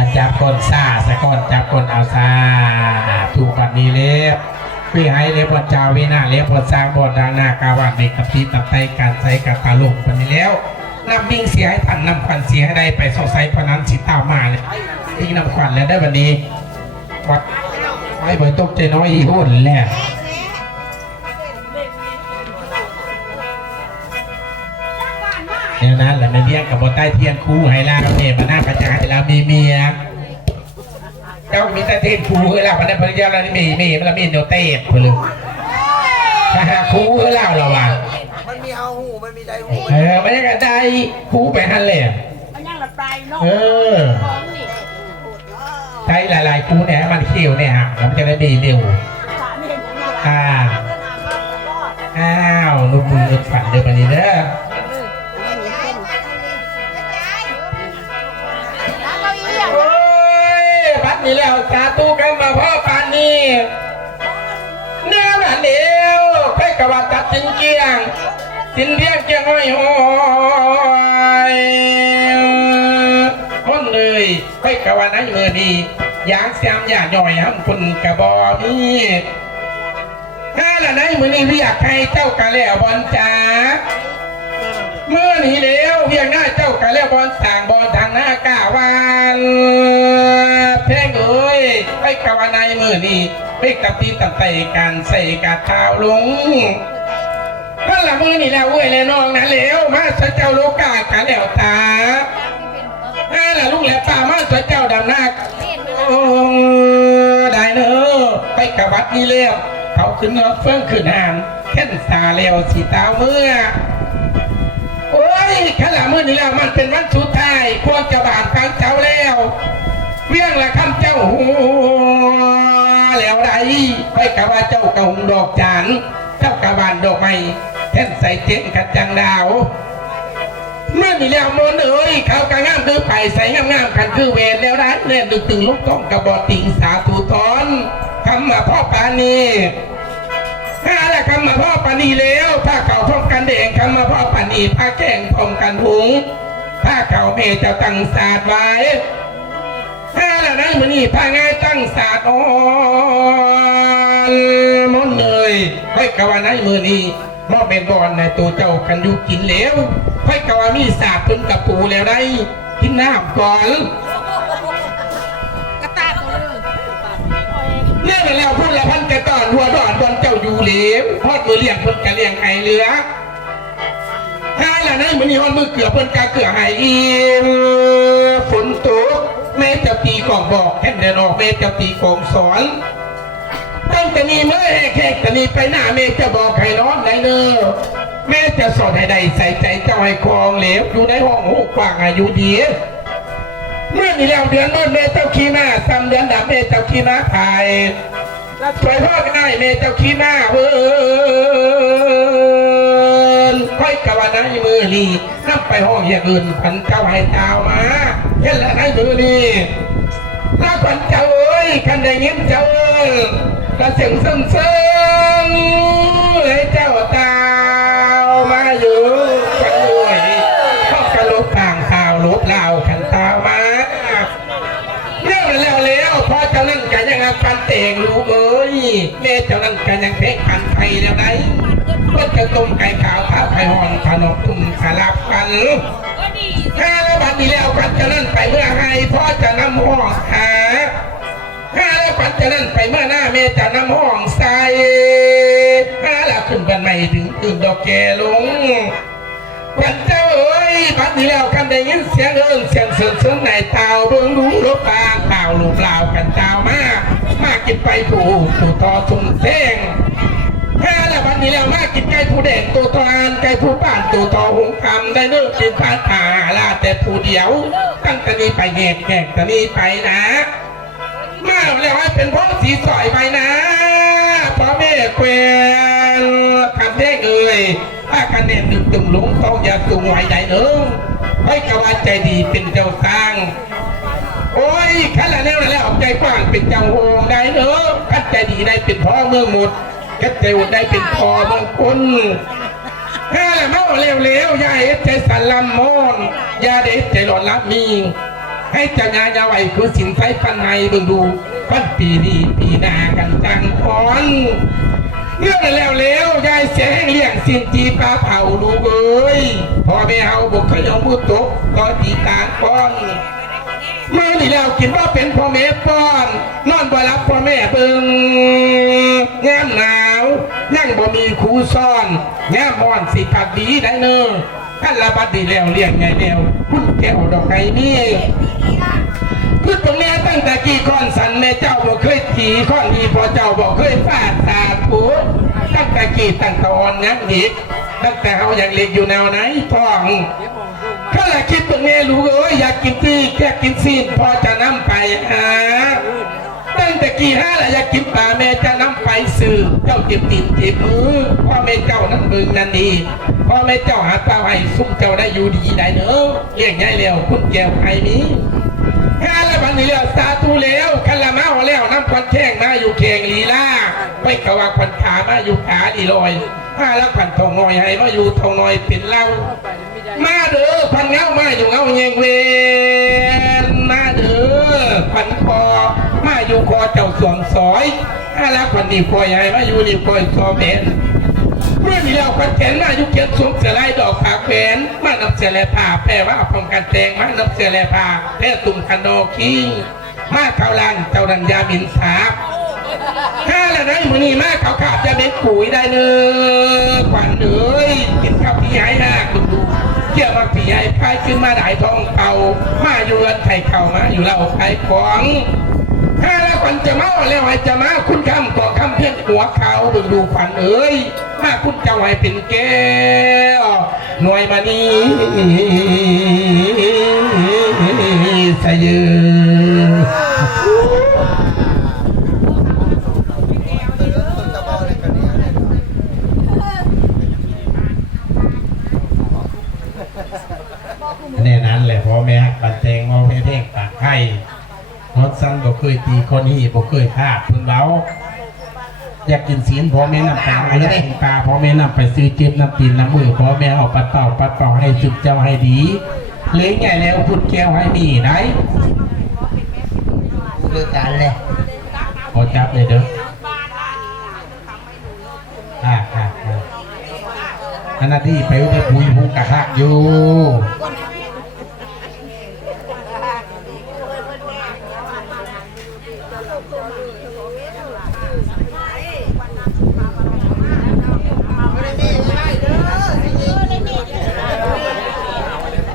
อาจับคนซาสะก่อนจับคนเอาซาถูกกันนี้เล็บพี่ให้เล็บบนเจ้าวินาเล็บบนสร้างบนดานากาวาดในกับที่ตัดไตการใส่กับตาลุกปันนี้แล้วนำวิ่งเสียให้ทันนำควันเสียให้ได้ไปสงสัยพนันสิตามมาเลยอีกนำควันแล้วได้วันนี้วัดไว้เบิดตกใจน้อยอีหุ่นแหละ เดี๋ยวนั้นแหละไม่เรียกกับบใต้เทียนคู่ให้ล่ากับเมมาหน้าประจายแล้วมีเมีย เจ้ามีแต่เทศคู่ให้ล่าพันธุ์ภรรยาเรานี่มีมีมันละมีเดียวเตะไปเลยถ้าหาคู่ให้ล่าเราว่ะมันมีเฮาหูมันมีไดหูเออไม่ได้กันได้คู่ไปหันเลยมันยังหลับตายเนาะเออของนี่ใช้หลายๆคู่เนี่ยให้มันเขี้ยวเนี่ยฮะแล้วมันจะได้ดีเร็วสามเห็นยังไงอ่าอ้าวลูกมือลูกฝันเดี๋ยวไปนี้เด้อ นี้แล้วสาธุกันมาพ่อปานนี้เนื้อหนาเดียวใครกะว่าตัดสินเกียง สินเทียงเกียงห้อยห้อยคนเลยใครกะว่านั้นมือดีอยากแซมอยากหน่อยห้ำคนกระบอมีถ้าละนั้นมือนี้เรียกให้เจ้ากะแล้วบอลจ๋าเมื่อนี้แล้วเพียงหน้าเจ้ากะแล้วบอลสั่งบอลทางหน้ากาวาน พงเอ้ยไปกะวานายมือนี้ไปกับตีตับไตกันใส่กะเท้าลงนั่นละมือนี่แล้วเว้ยแล้วน้องนะแล้วมาสเจ้าโลกากะแล้วตานั่นละลูกแล้วป่ามาสเจ้าดำหน้าโอ้ได้เนอะไปกับวัดนี้แล้วเขาขึ้นรถเฟื่องขึ้นหานแค่นสาแล้วสีตาเมื่อโอ้ยขนามื่อนี้แล้วมันเป็นวันสุดท้ายควรจะบาดกันเจ้าแล้ว เวียงละคำเจ้าหัวแล้วไรไปกะว่าเจ้ากะหงดอกจานเจ้ากะบานดอกไม้แท่นใส่เจงกัดจังดาว เมื่อมีแล้วมนเอ้ยเขากะงามคือไผ่ใส่งามงามๆกันคือเวรแล้วนะเนี่ยดึกตึงลุกต้องกระบอกติงสาธุทอนคำมาพ่อปานีถ้าละคำมาพ่อปานีแล้วผ้าเก่าพร้อมกันแดงคำมาพ่อปานีผ้าแกงพร้อมกันหุงผ้าเก่าเมเจะตั้งศาสตร์ไว้ ถ้าละนั้นมือนี่ผ้าง่ายตั้งศาสตร์อ่อนมนเลยค่อยกะว่านั้นมือนี้มอบเป็นบอลในตัวเจ้ากันอยู่กินแล้วค่อยกะว่ามีศาสตร์จนกับปูแล้วได้กินน้ำก่อนกระตากตัวเลยเรื่องแล้วพูดละพันกระตอนหัวดอนบนเจ้าอยู่เหลวพอดมือเลี้ยงเพิ่นกะเลี้ยงไห้เหลือถ้าละนั้นมือนี้ฮอนมือเกือบเพิ่นกะเกือไห้อีฝนตก แม่เจ้าตีกองบอกแค่เดินออกแม่เจ้าตีกองสอนตั้งแต่นี้เมื่อแหกแหกแต่นี้ไปหน้าแม่จะบอกให้นอนได้เนอแม่จะสอนให้ได้ใส่ใจเจ้าให้คลองเหลวอยู่ในห้องหูกว้างอายุดีเมื่อมีแล้วเดือนโน้นเมเจ้าขี้หน้าซ้ำเดือนดับเมเจ้าขี้หน้าพายแล้วถอยพ่อกันได้เมเจ้าขี้หน้าเวิร์นค่อยกวันนั้นมือนีนับไปห้องอย่างอื่นพันเจ้าให้เจ้ามา เห็นแล้วให้มือนีแล้วพันเจ้าเอ้ยคันได้ยินเจ้าเอ้ยกระเสียงซึ้งซึ้งให้เจ้าต้ามาอยู่กันด้วยพ่อกระลบต่างข่าวลบเล่าขันตามาเรื่องแล้วแล้วพอเจ้านั่นกันยังฟันเต่งลูกเอ้ยแม่เจ้านั่นกันยังเพกพันไทยแล้วไหนก็จะต้มไก่ขาวข้าวไข่หอนขนมตุ้มสลับกันถ้าล้วบัดนี้แล้วกันจะนั่นไปเมื่อให้พ่อจะนำห้องหาถ้าล้วปันจะนั่นไปเมื่อหน้าแม่จะนำห้องใส่ถ้าล้วขึ้นบันไม่ถึงตื่นดอกแกลงวันเจ้าเอ้ยบัดนี้แล้วกันได้ยินเสียงเอิ้นเสียงเสริญเสริญในเตาเบิ่งดูรถปลาเปล่าลูกเปล่ากันเจ้ามามากินไปผูสู่ทอสุนเส้ง ถ้าแล้วบัดนี้แล้วมากินไก่ผู้แดงตัวทานไก่ผู้บ้านตัวทอหงคำได้เลิกกินพาตาลาแต่ผู้เดียว ตั้งแต่นี้ไปแงกแงกแต่นี้ไปนะ มาแล้วให้เป็นพ่อสีสอยไปนะพ่อแม่เกวนคำแท้เอ่ยถ้าคะแนนดึงตึงหลงต้องอย่าสูงไหวใดเนื้อให้กวาใจดีเป็นเจ้าสร้างโอ้ยขันละแนวแล้วใจกว้างเป็นเจ้าโฮงได้เนอขันใจดีได้เป็นพ่อเมืองหมด ขันใจอุ่นได้เป็นพ่อเมืองคนถ้าละเมาเร็วๆอย่าเอ็ดใจสันลำมอนอย่าเด็ดใจหลอนรับมีให้เจ้างายาไหวคือสินไซปันในเบิ่งดูปันปีนี้ปีหน้ากันจังพอนเรื่องแล้วแล้วยายเสียงเลี้ยงสินจีปลาเผาลูกเอ้ยพ่อแม่เฮาบอกเขยอมมือตกก็ตีตางป้อนเมื่อนี่แล้วกินว่าเป็นพ่อแม่ป้อน นอนบ่รับพ่อแม่เบิงงามนา ยังบ่มีครูซ่อนงามม่อนสิผัดดีได้เนอะท่านละบัดดีแล้วเลี้ยงไงแล้วคุณแก้วดอกไก่นี่คือตรงเนี้ยตั้งแต่กี่ก้อนสันแม่เจ้าบอกเคยถีข้อนอีพอเจ้าบอกเคยฟาดสาดผูตั้งแต่กี่ตั้งแตอ่อนงั้นอีกตั้งแต่เขาอย่ากเล็กอยู่แนวไหนท้องก็แหละคิดตรงนี้รู้เอ้ยอยากกินตีแค่กินซีนพอจะนำไปหา ตั้งแต่กี่ห้าหละอยากกินปลาแม่จะน้ำไปสื่อเจ้าเจ็บติดเจ็บมือพ่อแม่เจ้านั้นบึงนั่นดีพ่อแม่เจ้าหาเตาให้ซุ้มเจ้าได้อยู่ดีได้เนอะเรียกง่ายเร็วคุณแก้วไผ่นี้งานละวันนี้แล้วสาธุแล้วคันละมาเอาแล้วน้ำควันแข้งมาอยู่เข่งลีลาไปกะว่าควันขามาอยู่ขาดีลอยมาแล้วควันทองน้อยให้มาอยู่ทองน้อยเป็นเล่ามาเด้อควันเงามาอยู่เงาเยงเว เด้อควันคอมาอยู่คอเจ้าสวงสอยมาแล้วควันนี่คอยให้มาอยู่นี่คอยซอเบนเมื่อนี้เราควันแขนมาอยุเขียนสวมเสลายดอกผาแขวนมานับเสือแลผ้าแปลว่าพร้อมกันแตงมานับเสือแลผ้าแปลตุ่มคันโดคิงมาเขาลันเจ้าดันยาบินสาบถ้าละนั้นมือนี้มาเขาขาดจะเป็นปุ๋ยได้เนื้อขวัญเอ้ยกินข้าวพี่ใายขึ้นมาได้ทองเก่ามาอยู่เรือนไข่เข่ามาอยู่เราไข่ของถ้าแล้วคนจะเมาแล้วไอ้จะมาคุณคำก่อคำเพี้ยงหัวเขาดูดูฝันเอ้ยมาคุณจะไว้เป็นแก้วหน่วยมานี้สะยือ ต้นตะบอเลยกันเนี่ย แน่นั้นแหละพ่อแม่ปันแตงมอแม่เพ่งปากไข่รถสั้นบ่เคยตีคนนี้บ่เคยฆ่าคุณเบาอยากกินศีลพ่อแม่นำไปอยากกินปลาพ่อแม่นำไปซื้อเก็บน้ำตีนน้ำมือพ่อแม่เอาปัดเป่าปัดเป่าให้จุดเจ้าให้ดีเลยไงแล้วพุดแก้วให้มีได้คือกันเลยพอจับเลยเด้ออ่าอ่าอ่าอันนั้นที่ไปไปปุยหูกะฮักอยู่